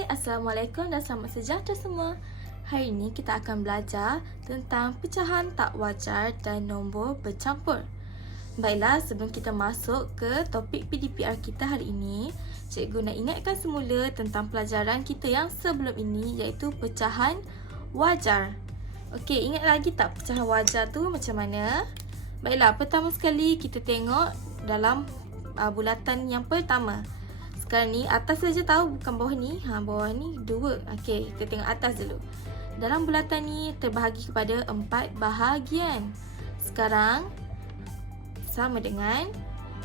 Hai, Assalamualaikum dan selamat sejahtera semua. Hari ini kita akan belajar tentang pecahan tak wajar dan nombor bercampur. Baiklah, sebelum kita masuk ke topik PDPR kita hari ini, cikgu nak ingatkan semula tentang pelajaran kita yang sebelum ini, iaitu pecahan wajar. Okey, ingat lagi tak pecahan wajar tu macam mana? Baiklah, pertama sekali kita tengok dalam bulatan yang pertama. Sekarang ni atas saja tahu, bukan bawah ni. Bawah ni 2. Okey, kita tengok atas dulu. Dalam bulatan ni terbahagi kepada 4 bahagian. Sekarang sama dengan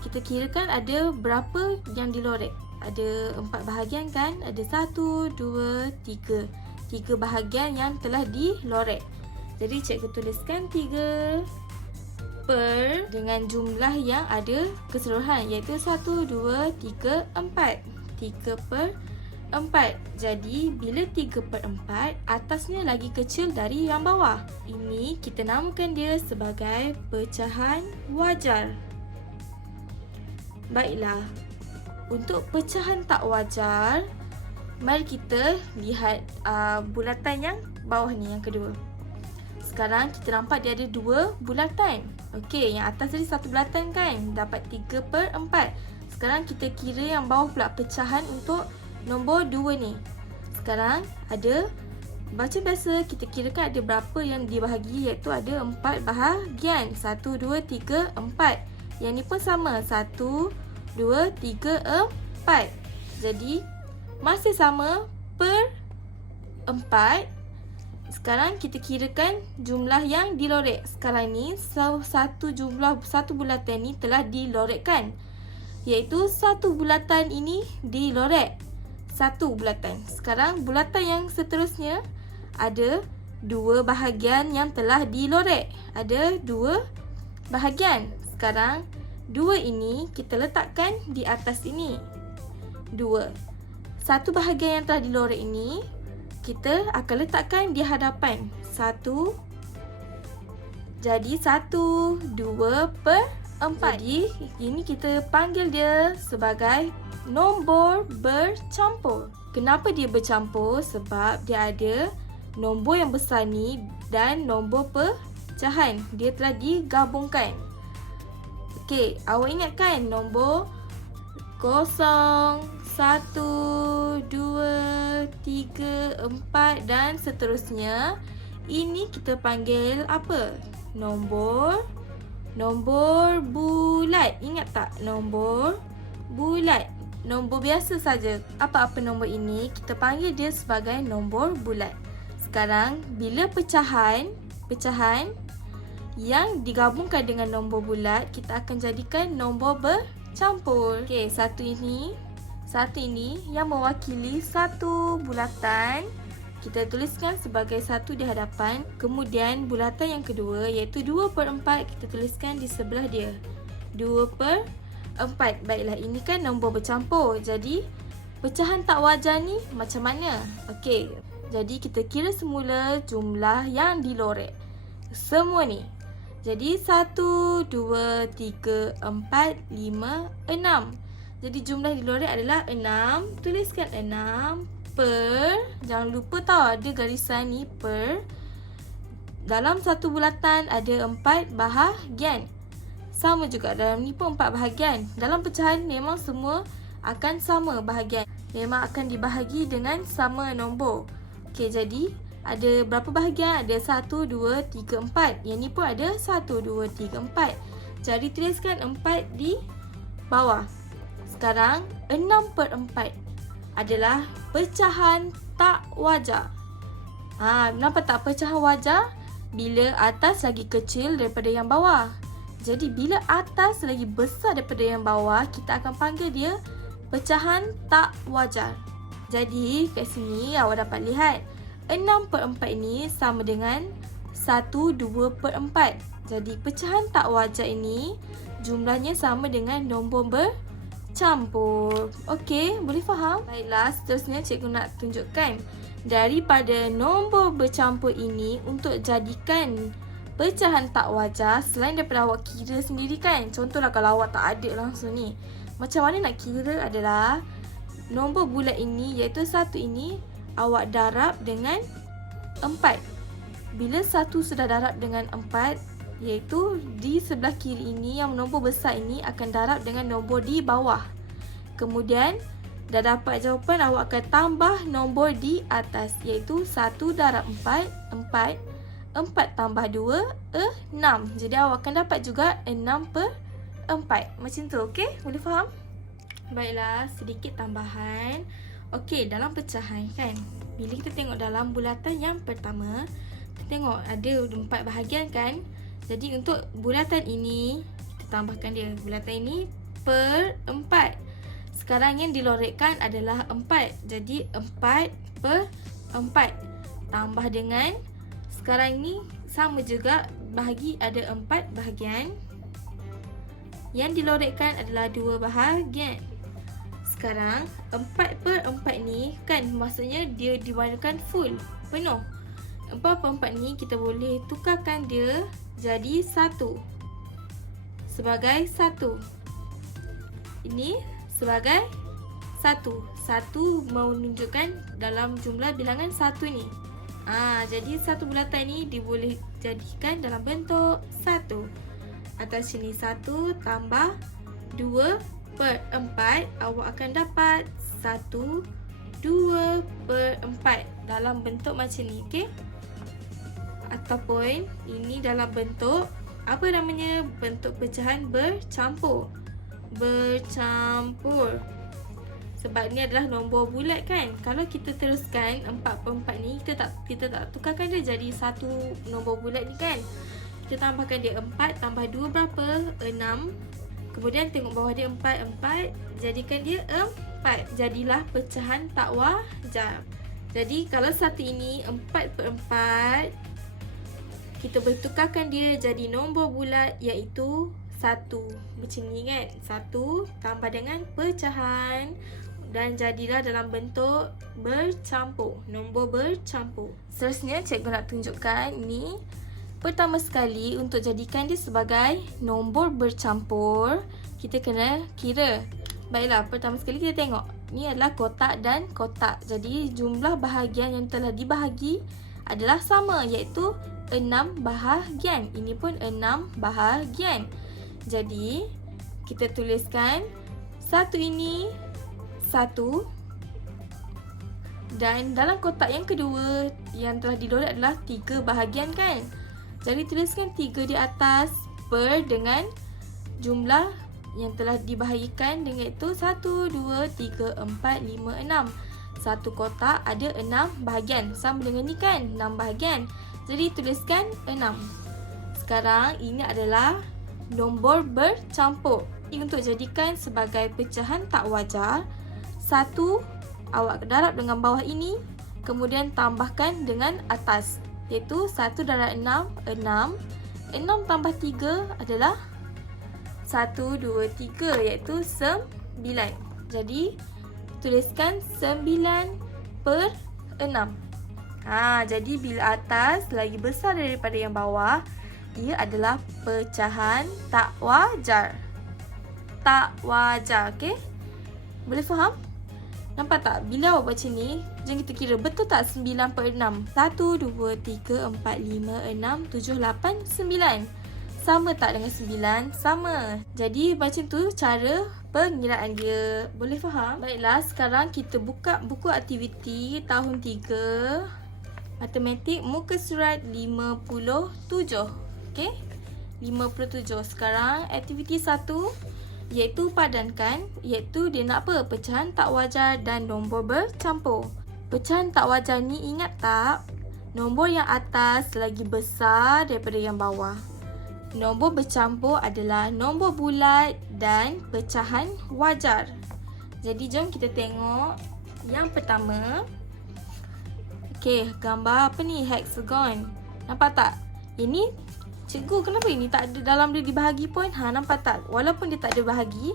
kita kirakan ada berapa yang dilorek. Ada 4 bahagian kan? Ada 1, 2, 3. 3 bahagian yang telah dilorek. Jadi cikgu tuliskan 3 per dengan jumlah yang ada keseluruhan, iaitu 1, 2, 3, 4. 3 per 4. Jadi bila 3 per 4, atasnya lagi kecil dari yang bawah. Ini kita namakan dia sebagai pecahan wajar. Baiklah, untuk pecahan tak wajar, mari kita lihat bulatan yang bawah ni, yang kedua. Sekarang kita nampak dia ada 2 bulatan. Okey, yang atas tadi 1 bulatan kan, dapat 3 per 4. Sekarang kita kira yang bawah pula, pecahan untuk nombor 2 ni. Sekarang ada, macam biasa kita kirakan ada berapa yang dibahagi, iaitu ada 4 bahagian. 1, 2, 3, 4. Yang ni pun sama, 1, 2, 3, 4. Jadi masih sama, per 4. Sekarang kita kirakan jumlah yang dilorek. Sekarang ni satu bulatan ni telah dilorekkan, iaitu 1 bulatan ini dilorek. 1 bulatan. Sekarang bulatan yang seterusnya ada 2 bahagian yang telah dilorek. Ada 2 bahagian. Sekarang 2 ini kita letakkan di atas ini. 2. 1 bahagian yang telah dilorek ini kita akan letakkan di hadapan. 1. Jadi 1, 2 per 4. Jadi ini kita panggil dia sebagai nombor bercampur. Kenapa dia bercampur? Sebab dia ada nombor yang besar ni dan nombor pecahan. Dia telah digabungkan. Okey, awak ingat kan nombor 0, 1, 2, 3, 4 dan seterusnya. Ini kita panggil apa? Nombor bulat. Ingat tak? Nombor bulat. Nombor biasa saja. Apa-apa nombor ini kita panggil dia sebagai nombor bulat. Sekarang bila pecahan yang digabungkan dengan nombor bulat, kita akan jadikan nombor bercampur. Okey, satu ini yang mewakili 1 bulatan, kita tuliskan sebagai 1 di hadapan. Kemudian bulatan yang kedua, iaitu 2 per 4, kita tuliskan di sebelah dia. 2 per 4. Baiklah, ini kan nombor bercampur. Jadi pecahan tak wajar ni macam mana? Okey, jadi kita kira semula jumlah yang dilorek semua ni. Jadi 1, 2, 3, 4, 5, 6. Jadi jumlah dilorek adalah 6. Tuliskan 6 per, jangan lupa tahu ada garisan ni, per. Dalam 1 bulatan ada 4 bahagian. Sama juga dalam ni pun 4 bahagian. Dalam pecahan memang semua akan sama bahagian. Memang akan dibahagi dengan sama nombor. Okey, jadi ada berapa bahagian? Ada 1, 2, 3, 4. Yang ni pun ada 1, 2, 3, 4. Jadi tuliskan 4 di bawah. Sekarang 6 per 4 adalah pecahan tak wajar. Nampak tak pecahan wajar? Bila atas lagi kecil daripada yang bawah. Jadi bila atas lagi besar daripada yang bawah, kita akan panggil dia pecahan tak wajar. Jadi kat sini awak dapat lihat 6 per 4 ini sama dengan 1, 2 per 4. Jadi pecahan tak wajar ini jumlahnya sama dengan nombor bercampur. Okey, boleh faham? Baiklah, seterusnya cikgu nak tunjukkan. Daripada nombor bercampur ini, untuk jadikan pecahan tak wajar, selain daripada awak kira sendiri kan. Contohlah kalau awak tak ada langsung ni, macam mana nak kira adalah nombor bulat ini iaitu 1 ini awak darab dengan 4. Bila 1 sudah darab dengan 4, iaitu di sebelah kiri ini yang nombor besar ini akan darab dengan nombor di bawah. Kemudian dah dapat jawapan, awak akan tambah nombor di atas iaitu 1 darab 4, 4. 4 tambah 2, 6. Jadi awak akan dapat juga 6/4. Macam tu, okey? Boleh faham? Baiklah, sedikit tambahan. Okey, dalam pecahan kan, bila kita tengok dalam bulatan yang pertama, kita tengok ada 4 bahagian kan. Jadi untuk bulatan ini, kita tambahkan dia. Bulatan ini per 4. Sekarang yang dilorikkan adalah 4. Jadi 4/4. Tambah dengan, sekarang ni sama juga, bahagi ada 4 bahagian. Yang dilorikkan adalah 2 bahagian. Sekarang 4/4 ni kan maksudnya dia diwarnakan full, penuh. 4/4 ni kita boleh tukarkan dia jadi 1. Sebagai 1. Ini sebagai 1. 1 menunjukkan dalam jumlah bilangan 1 ni. Jadi satu bulatan ni diboleh jadikan dalam bentuk 1. Atas sini 1 tambah 2/4, awak akan dapat 1 2/4 dalam bentuk macam ni, okey? Ataupun ini dalam bentuk apa namanya? Bentuk pecahan bercampur. Bercampur. Sebab ni adalah nombor bulat kan. Kalau kita teruskan 4/4 ni, kita tak tukarkan dia jadi satu nombor bulat ni kan. Kita tambahkan dia 4 tambah 2 berapa? 6. Kemudian tengok bawah dia 4/4, jadikan dia 4. Jadilah pecahan tak wajar. Jadi kalau satu ini 4/4, kita boleh tukarkan dia jadi nombor bulat iaitu 1. Macam ni kan. 1 tambah dengan pecahan dan jadilah dalam bentuk bercampur. Nombor bercampur. Seterusnya cikgu nak tunjukkan ni. Pertama sekali untuk jadikan dia sebagai nombor bercampur, kita kena kira. Baiklah, pertama sekali kita tengok. Ni adalah kotak dan kotak. Jadi jumlah bahagian yang telah dibahagi adalah sama iaitu 6 bahagian. Ini pun 6 bahagian. Jadi kita tuliskan satu ini 1. Dan dalam kotak yang kedua yang telah didolak adalah 3 bahagian kan. Jadi tuliskan 3 di atas per dengan jumlah yang telah dibahagikan dengan itu 1, 2, 3, 4, 5, 6. Satu kotak ada 6 bahagian. Sama dengan ni kan, 6 bahagian. Jadi tuliskan 6. Sekarang ini adalah nombor bercampur. Ini untuk jadikan sebagai pecahan tak wajar. 1 awak darab dengan bawah ini, kemudian tambahkan dengan atas. Iaitu 1 darab 6, 6. 6 tambah 3 adalah 1, 2, 3 iaitu 9. Jadi tuliskan 9/6. Jadi bila atas lagi besar daripada yang bawah, ia adalah pecahan tak wajar. Tak wajar, okey? Boleh faham? Nampak tak? Bila awak baca ni, jom kita kira betul tak 9/6? 1, 2, 3, 4, 5, 6, 7, 8, 9. Sama tak dengan 9? Sama. Jadi macam tu cara pengiraan dia. Boleh faham? Baiklah, sekarang kita buka buku aktiviti tahun 3 Matematik muka surat 57. Okey? 57. Sekarang aktiviti 1 iaitu padankan, iaitu dia nak apa? Pecahan tak wajar dan nombor bercampur. Pecahan tak wajar ni ingat tak? Nombor yang atas lagi besar daripada yang bawah. Nombor bercampur adalah nombor bulat dan pecahan wajar. Jadi jom kita tengok yang pertama. Okey, gambar apa ni? Hexagon. Nampak tak? Ini cikgu, kenapa ini tak ada dalam dia dibahagi pun? Nampak tak? Walaupun dia tak ada bahagi,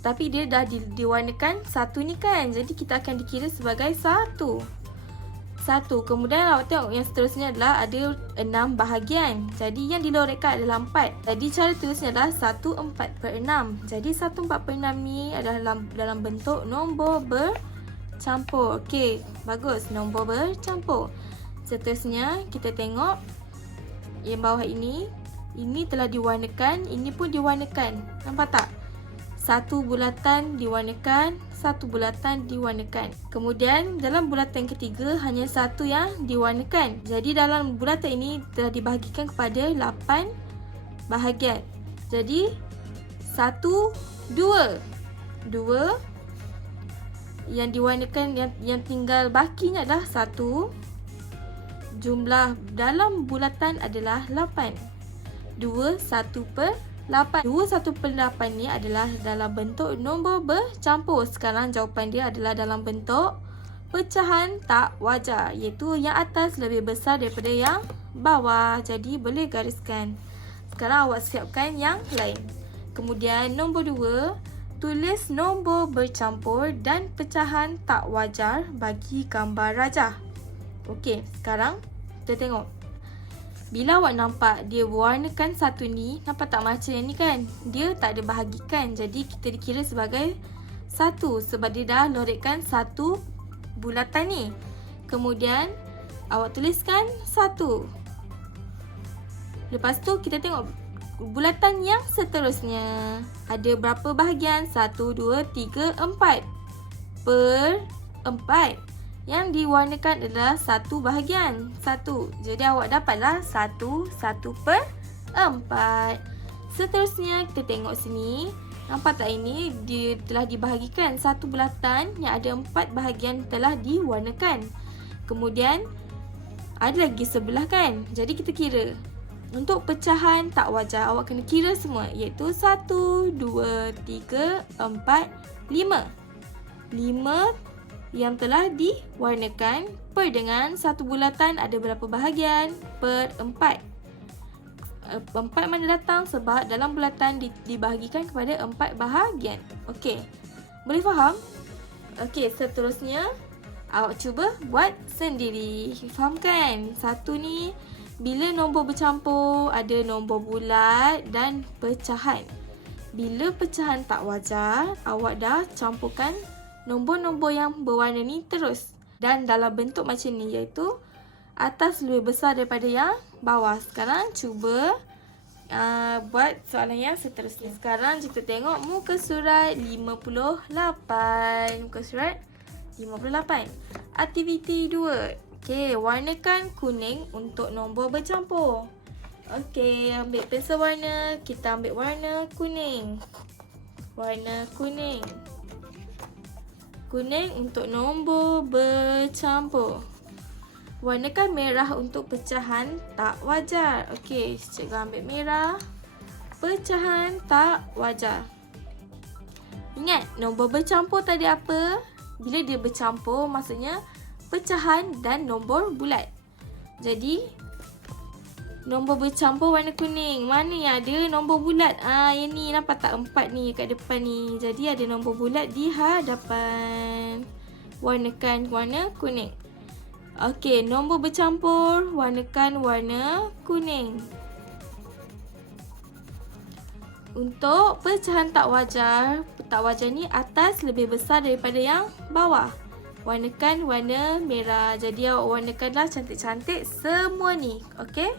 tapi dia dah diwarnakan satu ni kan. Jadi kita akan dikira sebagai 1. 1. Kemudian awak tengok yang seterusnya adalah ada 6 bahagian. Jadi yang dilorekkan adalah 4. Jadi cara tulisnya adalah 1/4/6. Jadi 1/4/6 ni adalah dalam bentuk nombor bercampur. Okey, bagus. Nombor bercampur. Seterusnya kita tengok yang bawah ini. Ini telah diwarnakan, ini pun diwarnakan. Nampak tak? Satu bulatan diwarnakan, satu bulatan diwarnakan. Kemudian dalam bulatan ketiga hanya satu yang diwarnakan. Jadi dalam bulatan ini telah dibahagikan kepada 8 bahagian. Jadi 1, 2. 2 yang diwarnakan, yang tinggal bakinya adalah 1. Jumlah dalam bulatan adalah 8. 2 1/8. 2 1/8 ni adalah dalam bentuk nombor bercampur. Sekarang jawapan dia adalah dalam bentuk pecahan tak wajar, iaitu yang atas lebih besar daripada yang bawah. Jadi boleh gariskan. Sekarang awak siapkan yang lain. Kemudian nombor 2, tulis nombor bercampur dan pecahan tak wajar bagi gambar rajah. Okey, sekarang kita tengok. Bila awak nampak dia warnakan satu ni, nampak tak macam yang ni kan? Dia tak ada bahagikan. Jadi kita dikira sebagai satu sebab dia dah lorekkan satu bulatan ni. Kemudian awak tuliskan 1. Lepas tu kita tengok bulatan yang seterusnya. Ada berapa bahagian? 1, 2, 3, 4. Per 4. Yang diwarnakan adalah satu bahagian. 1. Jadi awak dapatlah 1, 1/4. Seterusnya kita tengok sini. Nampak tak ini? Dia telah dibahagikan. Satu bulatan yang ada 4 bahagian telah diwarnakan. Kemudian ada lagi sebelah kan? Jadi kita kira. Untuk pecahan tak wajar awak kena kira semua, iaitu 1, 2, 3, 4, 5. 5 yang telah diwarnakan per dengan satu bulatan ada berapa bahagian? Per 4. 4 mana datang sebab dalam bulatan dibahagikan kepada 4 bahagian. Okey. Boleh faham? Okey, seterusnya awak cuba buat sendiri. Faham kan? Satu ni bila nombor bercampur ada nombor bulat dan pecahan. Bila pecahan tak wajar, awak dah campurkan nombor-nombor yang berwarna ni terus. Dan dalam bentuk macam ni, iaitu atas lebih besar daripada yang bawah. Sekarang cuba buat soalan yang seterusnya. Sekarang kita tengok muka surat 58. Muka surat 58. Aktiviti 2. Okey, warnakan kuning untuk nombor bercampur. Okey, ambil pensel warna. Kita ambil warna kuning. Warna kuning. Kuning untuk nombor bercampur. Warnakan merah untuk pecahan tak wajar. Okey, cikgu ambil merah. Pecahan tak wajar. Ingat, nombor bercampur tadi apa? Bila dia bercampur, maksudnya pecahan dan nombor bulat. Jadi, nombor bercampur warna kuning. Mana yang ada nombor bulat? Yang ni nampak tak 4 ni kat depan ni. Jadi ada nombor bulat di hadapan. Warnakan warna kuning. Okey, nombor bercampur warnakan warna kuning. Untuk pecahan tak wajar ni atas lebih besar daripada yang bawah. Warnakan warna merah. Jadi awak warnakanlah cantik-cantik semua ni. Okey?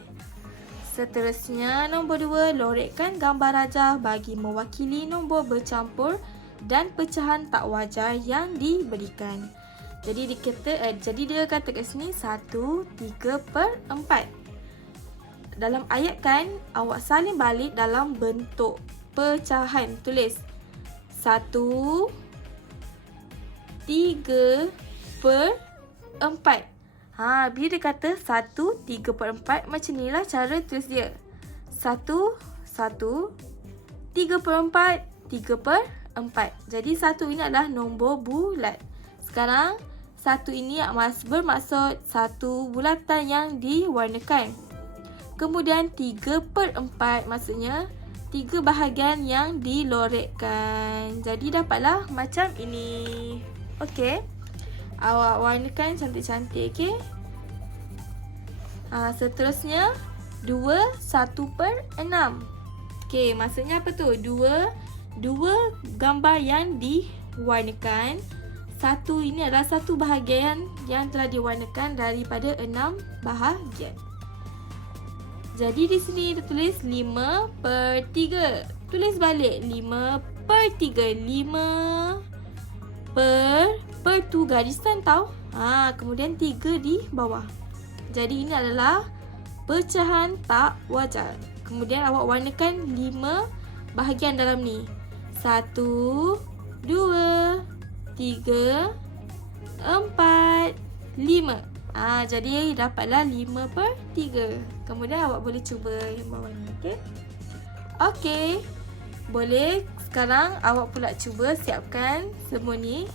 Seterusnya, nombor 2, lorekkan gambar rajah bagi mewakili nombor bercampur dan pecahan tak wajar yang diberikan. Jadi dia kata kat sini 1, 3/4. Dalam ayat kan, awak salin balik dalam bentuk pecahan. Tulis 1, 3/4. Bila dia kata 1, 3/4, macam ni lah cara tulis dia. 1, 1, 3/4, 3/4. Jadi 1 ini adalah nombor bulat. Sekarang 1 ini bermaksud satu bulatan yang diwarnakan. Kemudian 3/4 maksudnya 3 bahagian yang dilorekkan. Jadi dapatlah macam ini. Okey. Awak warnakan cantik-cantik, okey? Seterusnya 2 1/6. Okey, maksudnya apa tu? Dua gambar yang diwarnakan. Satu ini adalah satu bahagian yang telah diwarnakan daripada 6 bahagian. Jadi di sini ditulis 5/3. Tulis balik 5/3. 5 per tu garisan tau. Kemudian 3 di bawah. Jadi ini adalah pecahan tak wajar. Kemudian awak warnakan 5 bahagian dalam ni. 1, 2, 3, 4, 5. Jadi dapatlah 5/3. Kemudian awak boleh cuba yang bawah ni. Okey. Boleh sekarang awak pula cuba siapkan semua ni.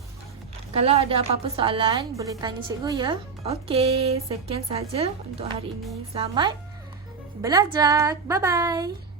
Kalau ada apa-apa soalan boleh tanya cikgu ya. Okey, sekian saja untuk hari ini. Selamat belajar. Bye bye.